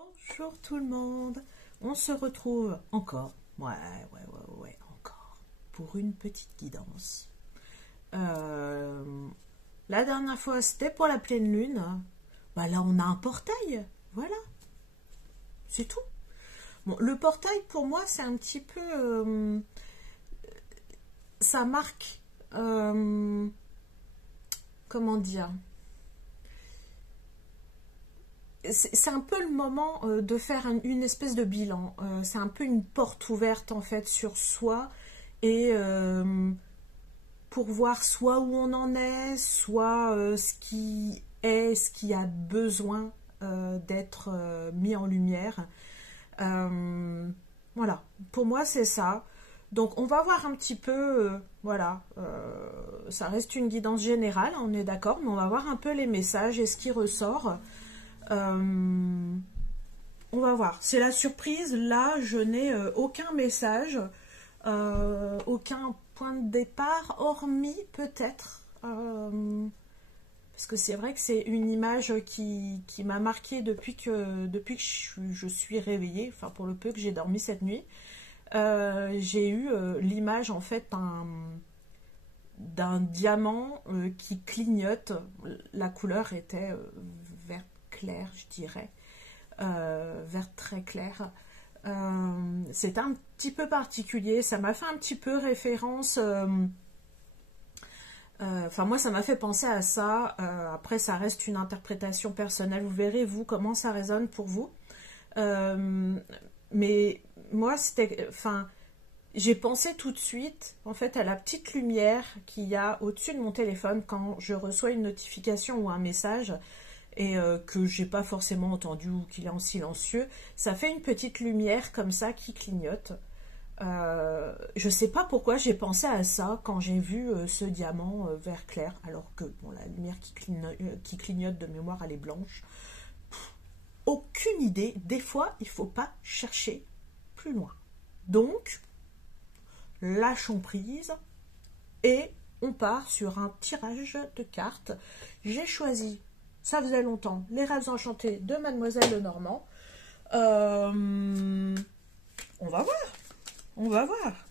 Bonjour tout le monde, on se retrouve encore, encore, pour une petite guidance. La dernière fois c'était pour la pleine lune, bah là on a un portail, voilà, c'est tout. Bon, le portail pour moi c'est un petit peu, ça marque, comment dire, c'est un peu le moment de faire une espèce de bilan. C'est un peu une porte ouverte en fait sur soi et pour voir soit où on en est, soit ce qui a besoin d'être mis en lumière. Voilà, pour moi c'est ça. Donc on va voir un petit peu, voilà, ça reste une guidance générale, on est d'accord, mais on va voir un peu les messages et ce qui ressort. On va voir, c'est la surprise. Là, je n'ai aucun message, aucun point de départ, hormis peut-être, parce que c'est vrai que c'est une image qui m'a marquée depuis que je suis réveillée, enfin pour le peu que j'ai dormi cette nuit. J'ai eu l'image en fait d'un diamant qui clignote. La couleur était vert clair, je dirais. Vert très clair. C'est un petit peu particulier, ça m'a fait un petit peu référence, enfin moi ça m'a fait penser à ça. Après ça reste une interprétation personnelle, vous verrez vous comment ça résonne pour vous. Mais moi c'était, enfin j'ai pensé tout de suite en fait à la petite lumière qu'il y a au-dessus de mon téléphone quand je reçois une notification ou un message et que j'ai pas forcément entendu ou qu'il est en silencieux. Ça fait une petite lumière comme ça qui clignote. Je sais pas pourquoi j'ai pensé à ça quand j'ai vu ce diamant vert clair, alors que bon, la lumière qui clignote de mémoire elle est blanche. Aucune idée. Des fois il faut pas chercher plus loin. Donc lâchons prise et on part sur un tirage de cartes. J'ai choisi, ça faisait longtemps, Les Rêves Enchantés de Mademoiselle Lenormand. On va voir. On va voir.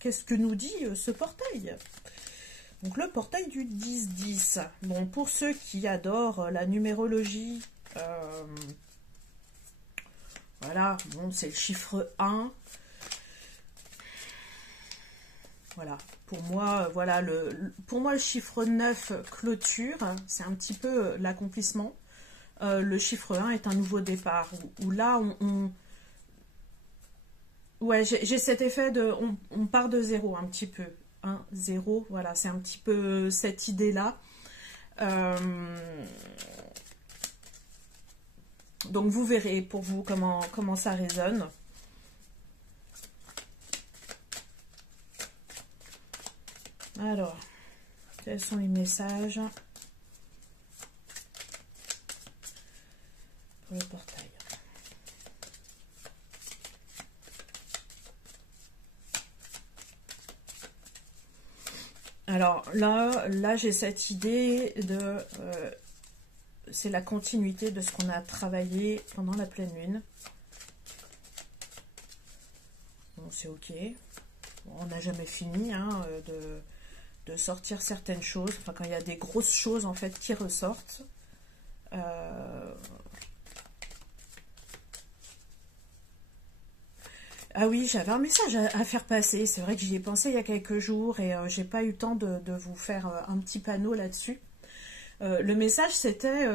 Qu'est-ce que nous dit ce portail? Donc le portail du 10-10. Bon, pour ceux qui adorent la numérologie, voilà, bon, c'est le chiffre 1. Voilà, pour moi, voilà, pour moi, le chiffre 9, clôture, c'est un petit peu l'accomplissement. Le chiffre 1 est un nouveau départ, où là, ouais, j'ai cet effet de... On part de zéro un petit peu. 1, 0, voilà, c'est un petit peu cette idée-là. Donc, vous verrez pour vous comment ça résonne. Alors, quels sont les messages pour le portail? Alors là j'ai cette idée de... c'est la continuité de ce qu'on a travaillé pendant la pleine lune. Bon, c'est ok. Bon, on n'a jamais fini hein, de sortir certaines choses. Enfin, quand il y a des grosses choses en fait qui ressortent. Ah oui, j'avais un message à faire passer. C'est vrai que j'y ai pensé il y a quelques jours et j'ai pas eu le temps de vous faire un petit panneau là-dessus. Le message c'était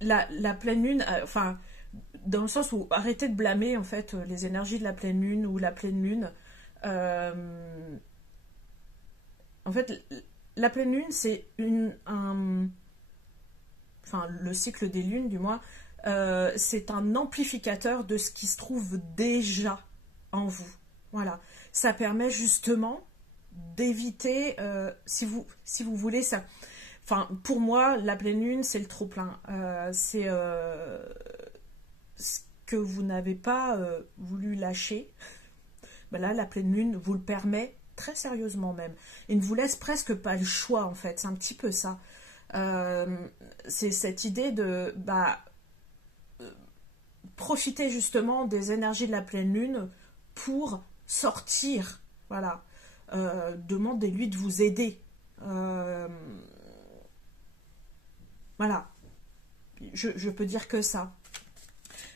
la pleine lune, enfin dans le sens où arrêtez de blâmer en fait les énergies de la pleine lune ou la pleine lune. En fait, la pleine lune c'est enfin le cycle des lunes du moins, c'est un amplificateur de ce qui se trouve déjà en vous. Voilà, ça permet justement d'éviter, si vous voulez ça. Enfin, pour moi, la pleine lune, c'est le trop-plein. C'est ce que vous n'avez pas voulu lâcher. Ben là, la pleine lune vous le permet très sérieusement même. Et ne vous laisse presque pas le choix, en fait. C'est un petit peu ça. C'est cette idée de profiter justement des énergies de la pleine lune pour sortir. Voilà. Demandez-lui de vous aider. Voilà. Je peux dire que ça.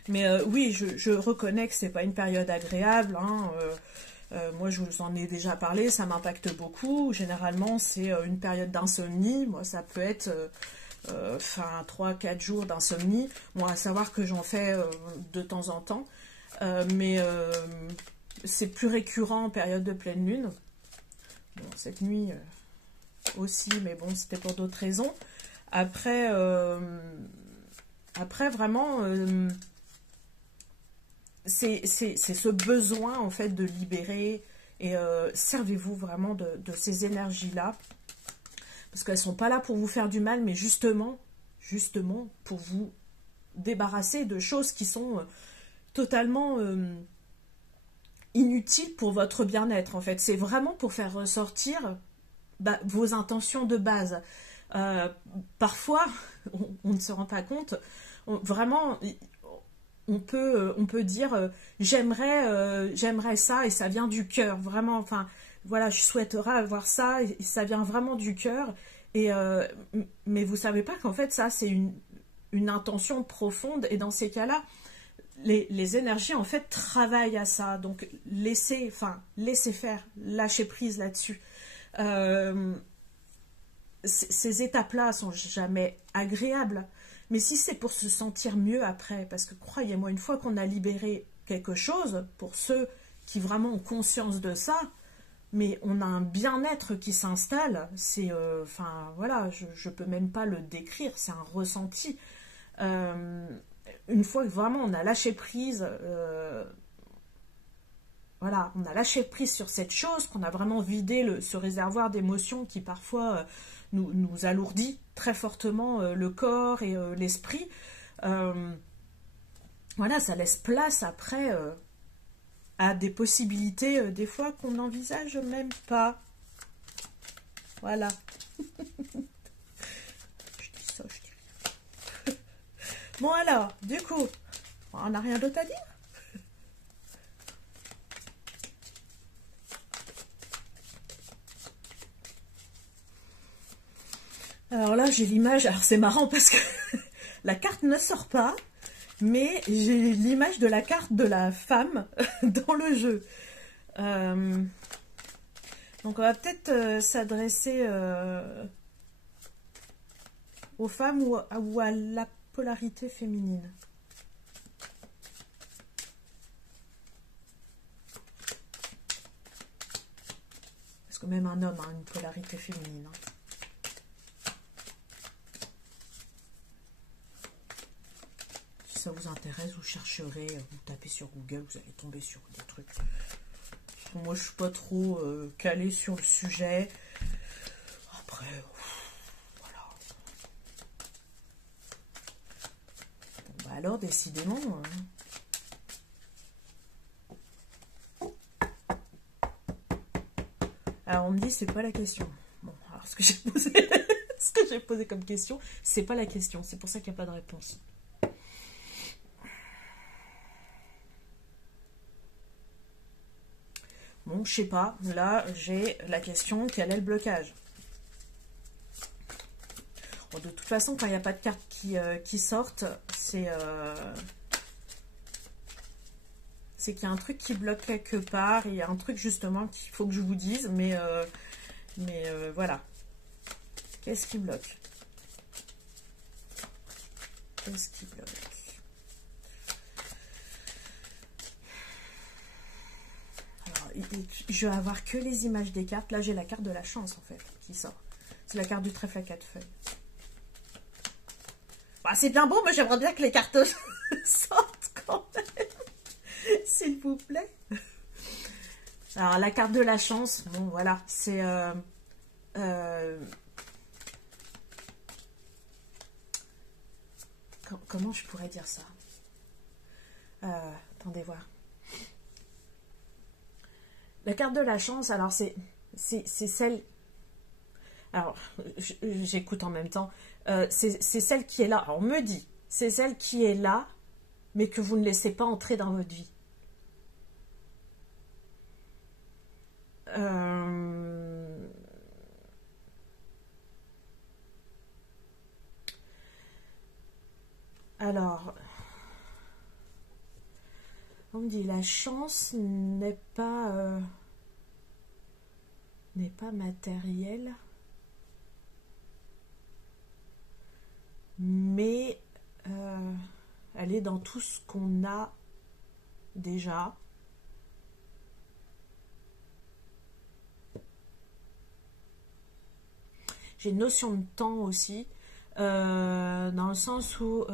Mais oui, je reconnais que c'est pas une période agréable. Hein, moi, je vous en ai déjà parlé, ça m'impacte beaucoup. Généralement, c'est une période d'insomnie. Moi, ça peut être 3-4 jours d'insomnie. Bon, à savoir que j'en fais de temps en temps. Mais c'est plus récurrent en période de pleine lune. Bon, cette nuit aussi, mais bon, c'était pour d'autres raisons. Après vraiment, c'est ce besoin en fait de libérer et servez-vous vraiment de ces énergies-là parce qu'elles sont pas là pour vous faire du mal, mais justement pour vous débarrasser de choses qui sont totalement inutiles pour votre bien-être en fait. C'est vraiment pour faire ressortir vos intentions de base. Parfois, on ne se rend pas compte, vraiment, on peut dire j'aimerais ça et ça vient du cœur, vraiment, enfin, voilà, je souhaiterais avoir ça et ça vient vraiment du cœur. Mais vous savez pas qu'en fait, ça, c'est une intention profonde et dans ces cas-là, les énergies, en fait, travaillent à ça. Donc, laissez faire, lâchez prise là-dessus. Ces étapes-là sont jamais agréables, mais si c'est pour se sentir mieux après, parce que croyez-moi, une fois qu'on a libéré quelque chose, pour ceux qui vraiment ont conscience de ça, mais on a un bien-être qui s'installe, c'est, voilà, je peux même pas le décrire, c'est un ressenti. Une fois que vraiment on a lâché prise, voilà, on a lâché prise sur cette chose, qu'on a vraiment vidé ce réservoir d'émotions qui parfois nous alourdit très fortement le corps et l'esprit. Voilà, ça laisse place après à des possibilités des fois qu'on n'envisage même pas. Voilà. Je dis ça, je dis rien. Bon alors, du coup, on n'a rien d'autre à dire? Alors là, j'ai l'image, alors c'est marrant parce que la carte ne sort pas, mais j'ai l'image de la carte de la femme dans le jeu. Donc on va peut-être s'adresser aux femmes ou à la polarité féminine. Parce que même un homme a une polarité féminine. Hein. Ça vous intéresse, vous chercherez, vous tapez sur Google, vous allez tomber sur des trucs. Moi, je suis pas trop calée sur le sujet. Après, voilà. Bon, alors, décidément. Alors, on me dit, c'est pas la question. Bon, alors, ce que j'ai posé, ce que j'ai posé comme question, c'est pas la question. C'est pour ça qu'il n'y a pas de réponse. Bon, je sais pas. Là, j'ai la question, quel est le blocage? Bon, de toute façon, quand il n'y a pas de cartes qui sortent, c'est qu'il y a un truc qui bloque quelque part. Il y a un truc, justement, qu'il faut que je vous dise. Mais voilà. Qu'est-ce qui bloque? Qu'est-ce qui bloque? Je vais avoir que les images des cartes. Là, j'ai la carte de la chance, en fait, qui sort. C'est la carte du trèfle à 4 feuilles. Bah, c'est bien beau, mais j'aimerais bien que les cartes sortent quand même. S'il vous plaît. Alors, la carte de la chance, bon, voilà, c'est... comment je pourrais dire ça? Attendez voir. La carte de la chance, alors c'est celle... Alors, j'écoute en même temps. C'est celle qui est là. Alors, on me dit, c'est celle qui est là, mais que vous ne laissez pas entrer dans votre vie. Alors, on me dit la chance n'est pas matérielle, mais elle est dans tout ce qu'on a déjà. J'ai une notion de temps aussi, dans le sens où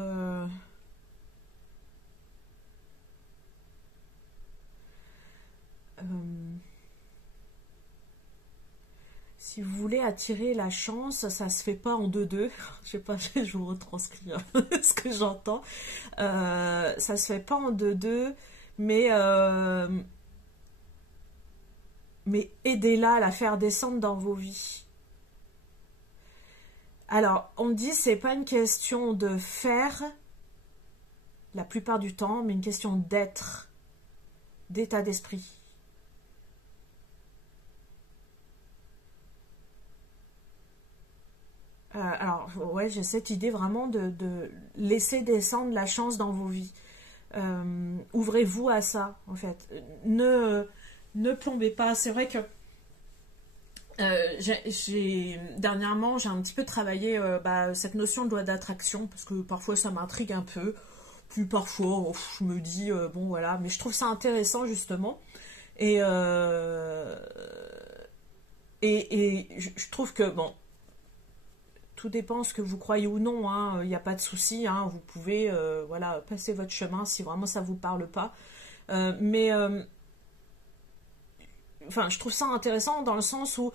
si vous voulez attirer la chance, ça se fait pas en deux-deux. Je sais pas, je vous retranscris ce que j'entends. Ça se fait pas en deux-deux, mais aidez-la à la faire descendre dans vos vies. Alors, on dit c'est pas une question de faire la plupart du temps, mais une question d'être, d'état d'esprit. Alors, ouais, j'ai cette idée vraiment de laisser descendre la chance dans vos vies. Ouvrez-vous à ça, en fait. Ne plombez pas. C'est vrai que dernièrement, j'ai un petit peu travaillé cette notion de loi d'attraction, parce que parfois ça m'intrigue un peu. Puis parfois, je me dis, bon voilà, mais je trouve ça intéressant justement. Et je trouve que, bon, tout dépend ce que vous croyez ou non, hein, il n'y a pas de souci, hein, vous pouvez voilà, passer votre chemin si vraiment ça ne vous parle pas. Enfin, je trouve ça intéressant dans le sens où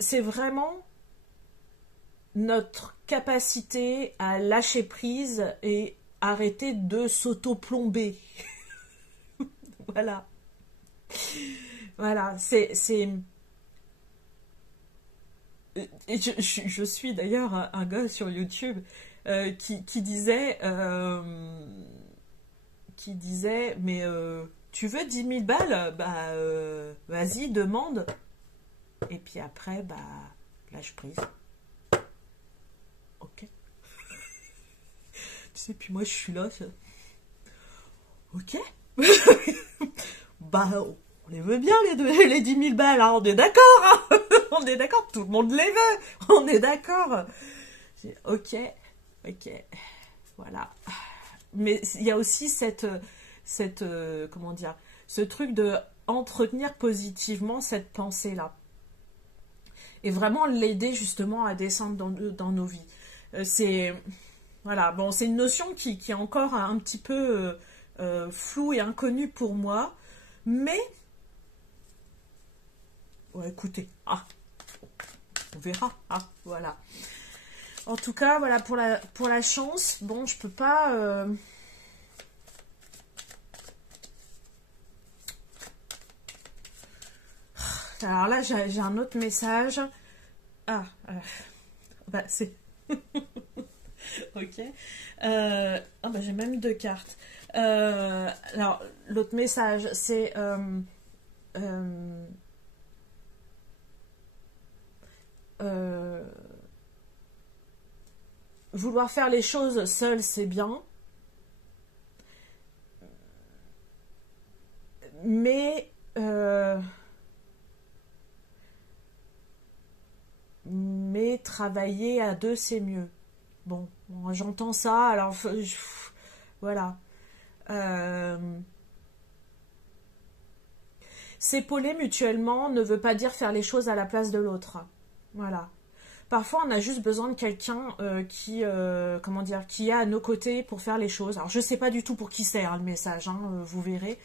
c'est vraiment notre capacité à lâcher prise et arrêter de s'auto-plomber. Voilà. Voilà, je suis d'ailleurs un gars sur YouTube qui disait mais tu veux 10 000 balles, bah vas-y, demande, et puis après bah lâche prise. Ok. Tu sais, puis moi je suis là, ok. Bah on les veut bien les 10 000 balles, hein, on est d'accord, hein. On est d'accord, tout le monde les veut, on est d'accord. Ok, voilà. Mais il y a aussi cette comment dire, ce truc de entretenir positivement cette pensée-là. Et vraiment l'aider justement à descendre dans nos vies. Voilà, bon, c'est une notion qui est encore un petit peu floue et inconnue pour moi, mais ouais, écoutez, on verra, voilà. En tout cas, voilà, pour la chance, bon, je peux pas... Alors là, j'ai un autre message. Bah, c'est... Ok. J'ai même 2 cartes. Alors, l'autre message, c'est... vouloir faire les choses seul, c'est bien. Mais travailler à 2, c'est mieux. Bon, j'entends ça, alors voilà. S'épauler mutuellement ne veut pas dire faire les choses à la place de l'autre. Voilà. Parfois, on a juste besoin de quelqu'un qui est à nos côtés pour faire les choses. Alors, je sais pas du tout pour qui c'est, hein, le message, hein, vous verrez.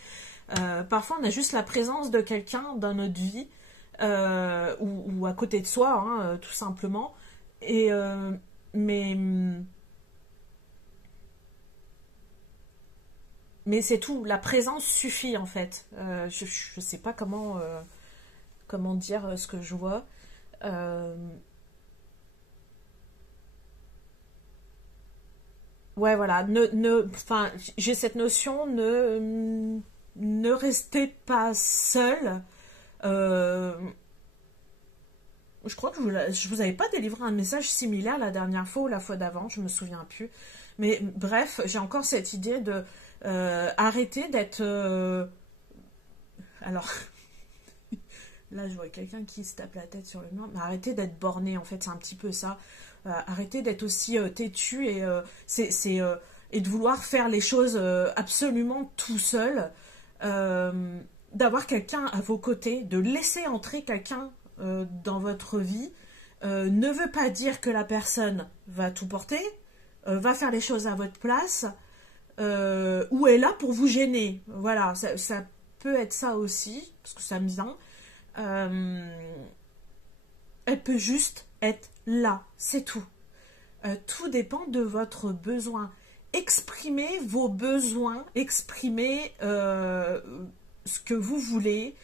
Parfois, on a juste la présence de quelqu'un dans notre vie ou à côté de soi, hein, tout simplement. Mais c'est tout. La présence suffit, en fait. Je sais pas comment dire ce que je vois. Euh, ouais, voilà. Enfin, j'ai cette notion, ne restez pas seul. Euh, je crois que je vous avais pas délivré un message similaire la dernière fois ou la fois d'avant, je me souviens plus. Mais bref, j'ai encore cette idée de arrêter d'être. Alors, là, je vois quelqu'un qui se tape la tête sur le mur, mais arrêtez d'être borné, en fait, c'est un petit peu ça. Arrêtez d'être aussi têtu et de vouloir faire les choses absolument tout seul. D'avoir quelqu'un à vos côtés, de laisser entrer quelqu'un dans votre vie, ne veut pas dire que la personne va tout porter, va faire les choses à votre place, ou est là pour vous gêner. Voilà, ça peut être ça aussi, parce que ça me vient. Euh, Elle peut juste être là, c'est tout. Tout dépend de votre besoin. Exprimez vos besoins, exprimez ce que vous voulez.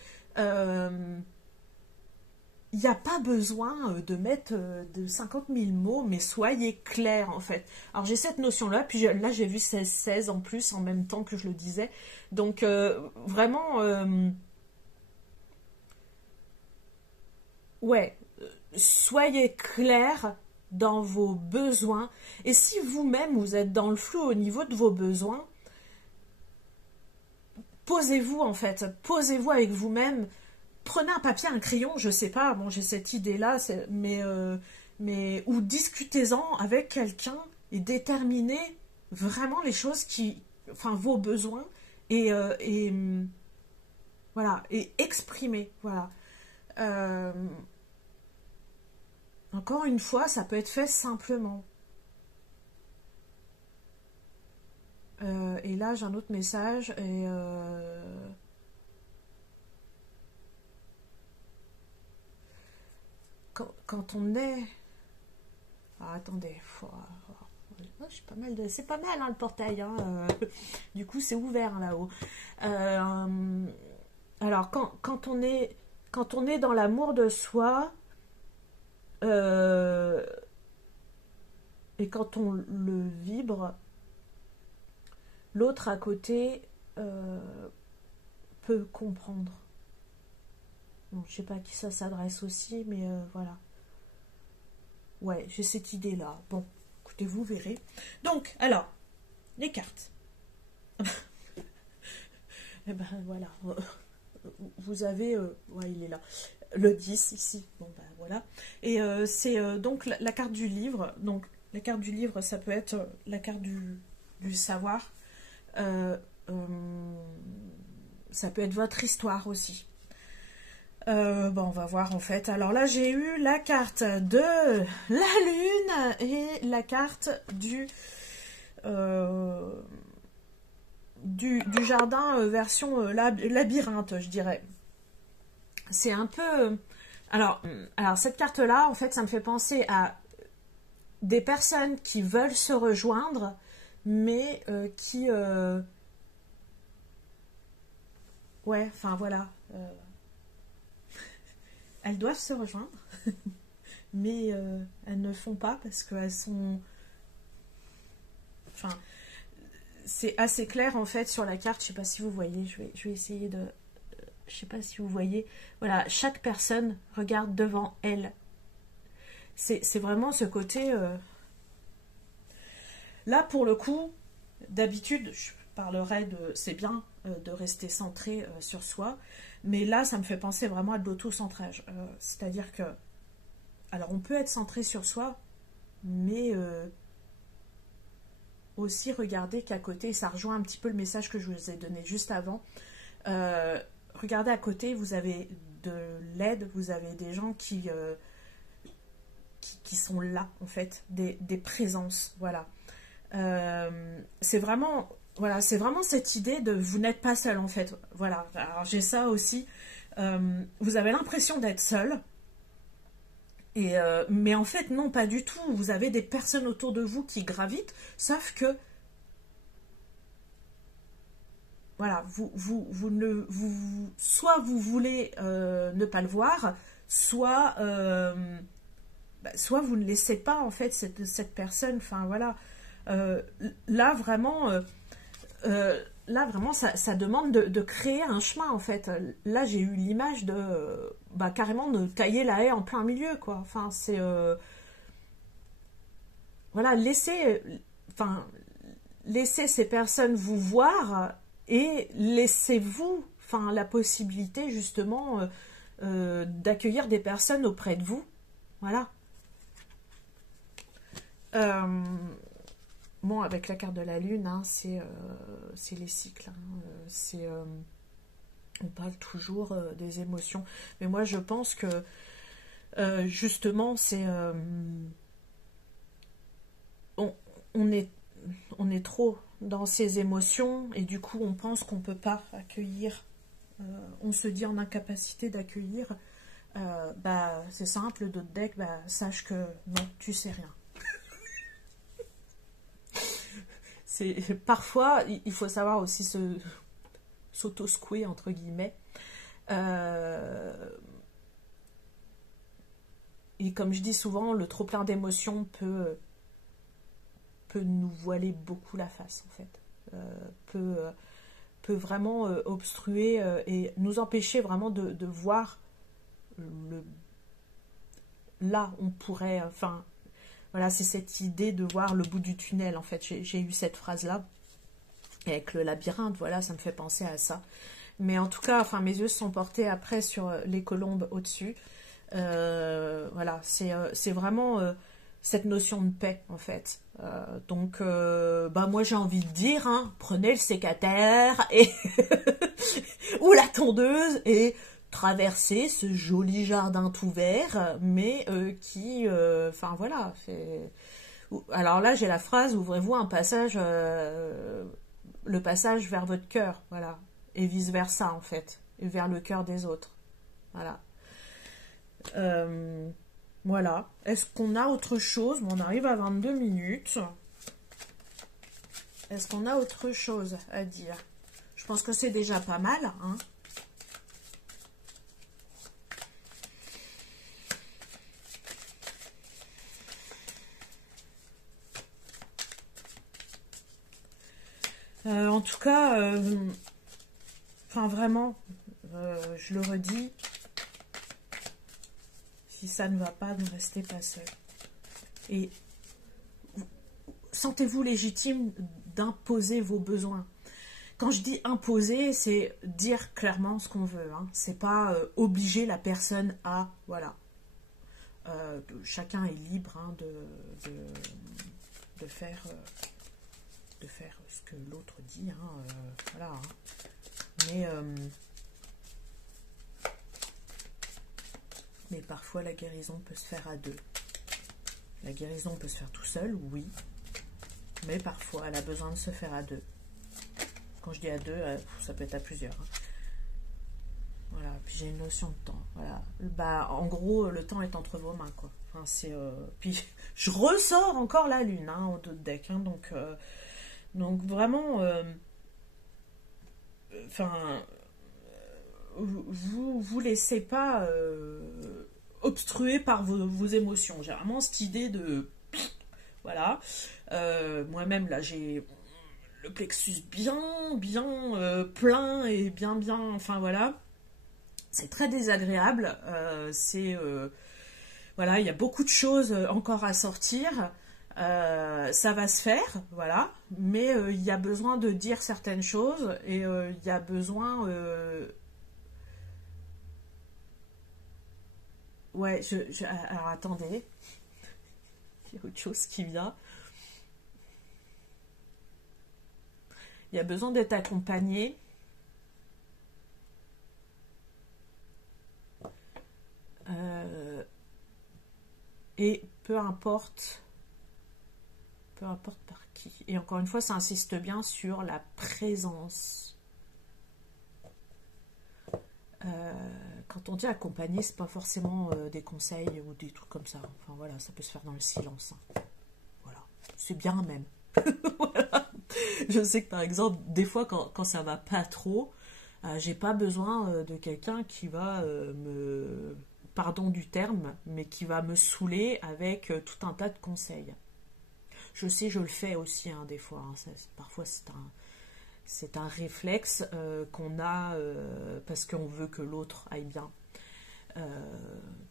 Il n'y a pas besoin de mettre de 50 000 mots, mais soyez clair en fait. Alors j'ai cette notion-là, puis là j'ai vu 16 en plus en même temps que je le disais. Donc vraiment, ouais, soyez clair dans vos besoins. Et si vous-même vous êtes dans le flou au niveau de vos besoins, posez-vous en fait, posez-vous avec vous-même. Prenez un papier, un crayon, je sais pas, bon j'ai cette idée-là, ou discutez-en avec quelqu'un et déterminez vraiment les choses enfin vos besoins et voilà, et exprimez, voilà. Euh, Encore une fois, ça peut être fait simplement. Et là, j'ai un autre message. Quand on est... Ah, attendez. C'est pas mal hein, le portail. Hein, du coup, c'est ouvert hein, là-haut. Alors, quand on est dans l'amour de soi, et quand on le vibre, l'autre à côté peut comprendre. Bon, je sais pas à qui ça s'adresse aussi, mais voilà. Ouais, j'ai cette idée-là. Bon, écoutez, vous verrez. Donc, alors, les cartes. Eh ben voilà. Vous avez... ouais, il est là. Le 10 ici. Bon, ben voilà. Et c'est donc la carte du livre. Donc, la carte du livre, ça peut être la carte du savoir. Euh, ça peut être votre histoire aussi. Bon, on va voir en fait. Alors là, j'ai eu la carte de la lune et la carte du jardin version labyrinthe, je dirais. C'est un peu... alors cette carte-là, en fait, ça me fait penser à des personnes qui veulent se rejoindre, mais qui... ouais, enfin voilà. Elles doivent se rejoindre, mais elles ne font pas parce qu'elles sont... Enfin, c'est assez clair en fait sur la carte. Je sais pas si vous voyez. Je vais essayer de... Je sais pas si vous voyez. Voilà, chaque personne regarde devant elle. C'est vraiment ce côté... Là, pour le coup, d'habitude, je parlerais de... C'est bien de rester centré sur soi. Mais là, ça me fait penser vraiment à de l'auto-centrage. C'est-à-dire que... Alors, on peut être centré sur soi, mais aussi regarder qu'à côté, ça rejoint un petit peu le message que je vous ai donné juste avant. Regardez à côté, vous avez de l'aide, vous avez des gens qui sont là, en fait, des présences, voilà. C'est vraiment... Voilà, c'est vraiment cette idée de vous n'êtes pas seul en fait. Voilà, alors j'ai ça aussi. Vous avez l'impression d'être seul, mais en fait non, pas du tout. Vous avez des personnes autour de vous qui gravitent, sauf que voilà, soit vous voulez ne pas le voir, soit, soit vous ne laissez pas en fait cette personne, enfin voilà. Euh, là vraiment, ça demande de créer un chemin en fait. Là j'ai eu l'image de, carrément de tailler la haie en plein milieu quoi. Enfin c'est, voilà, enfin, laissez ces personnes vous voir et laissez-vous, enfin, la possibilité justement d'accueillir des personnes auprès de vous. Voilà. Euh, bon, avec la carte de la lune, hein, c'est les cycles. Hein, on parle toujours des émotions. Mais moi, je pense que justement, on est trop dans ces émotions et du coup on pense qu'on ne peut pas accueillir, on se dit en incapacité d'accueillir, c'est simple, d'autres decks, sache que non, tu sais rien. Parfois il faut savoir aussi s'auto-secouer entre guillemets, et comme je dis souvent, le trop plein d'émotions peut nous voiler beaucoup la face en fait, peut vraiment obstruer et nous empêcher vraiment de voir là on pourrait, enfin voilà, c'est cette idée de voir le bout du tunnel en fait. J'ai eu cette phrase là avec le labyrinthe, voilà, ça me fait penser à ça. Mais en tout cas, enfin mes yeux se sont portés après sur les colombes au-dessus. Voilà, c'est vraiment cette notion de paix en fait. Donc moi j'ai envie de dire, hein, prenez le sécateur et ou la tondeuse et traversez ce joli jardin tout vert, mais qui, enfin voilà. Alors là j'ai la phrase, ouvrez-vous un passage, le passage vers votre cœur, voilà, et vice versa en fait, et vers le cœur des autres, voilà. Voilà. Est-ce qu'on a autre chose? On arrive à 22 minutes. Est-ce qu'on a autre chose à dire? Je pense que c'est déjà pas mal, hein. En tout cas, enfin vraiment, je le redis, si ça ne va pas, ne restez pas seul. Et sentez-vous légitime d'imposer vos besoins. Quand je dis imposer, c'est dire clairement ce qu'on veut. Hein. C'est pas obliger la personne à... Voilà. Chacun est libre, hein, de faire ce que l'autre dit. Hein, voilà. Hein. Mais parfois la guérison peut se faire à deux. La guérison peut se faire tout seul, oui. Mais parfois elle a besoin de se faire à deux. Quand je dis à deux, ça peut être à plusieurs. Hein. Voilà, puis j'ai une notion de temps. Voilà. En gros, le temps est entre vos mains, quoi. Enfin, puis je ressors encore la lune, hein, au dos de deck. Hein, donc vraiment, vous laissez pas obstruer par vos émotions. J'ai vraiment cette idée de... Voilà. Moi-même, là, j'ai le plexus bien plein et bien, enfin voilà. C'est très désagréable. Voilà, il y a beaucoup de choses encore à sortir. Ça va se faire, voilà. Mais il y a besoin de dire certaines choses et il y a besoin... Ouais, alors attendez. Il y a autre chose qui vient. Il y a besoin d'être accompagné. Et peu importe par qui. Et encore une fois, ça insiste bien sur la présence. Quand on dit accompagner, c'est pas forcément des conseils ou des trucs comme ça. Enfin voilà, ça peut se faire dans le silence. Hein. Voilà, c'est bien même. Voilà. Je sais que par exemple, des fois quand ça va pas trop, j'ai pas besoin de quelqu'un qui va me pardon du terme, mais qui va me saouler avec tout un tas de conseils. Je sais, je le fais aussi des fois. Parfois, c'est un réflexe qu'on a parce qu'on veut que l'autre aille bien.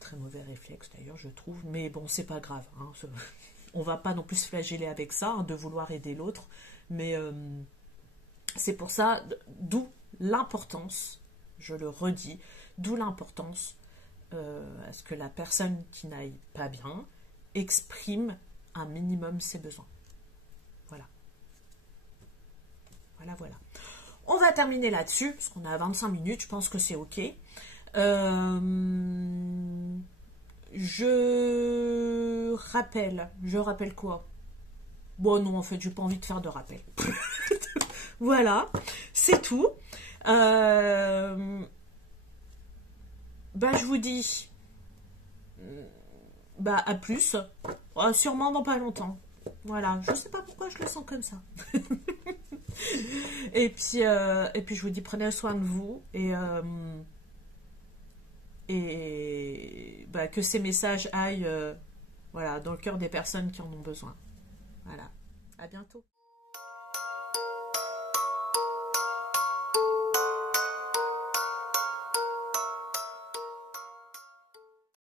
Très mauvais réflexe d'ailleurs, je trouve. Mais bon, c'est pas grave. On va pas non plus se flageller avec ça, de vouloir aider l'autre. Mais c'est pour ça, d'où l'importance, je le redis, d'où l'importance à ce que la personne qui n'aille pas bien exprime un minimum ses besoins. Voilà. Voilà. On va terminer là-dessus, parce qu'on est à 25 minutes, je pense que c'est ok. Je rappelle quoi? Bon non, en fait, j'ai pas envie de faire de rappel. Voilà, c'est tout. Je vous dis à plus. Sûrement dans pas longtemps. Voilà, je sais pas pourquoi je le sens comme ça. et puis je vous dis, prenez soin de vous et que ces messages aillent dans le cœur des personnes qui en ont besoin. Voilà, à bientôt.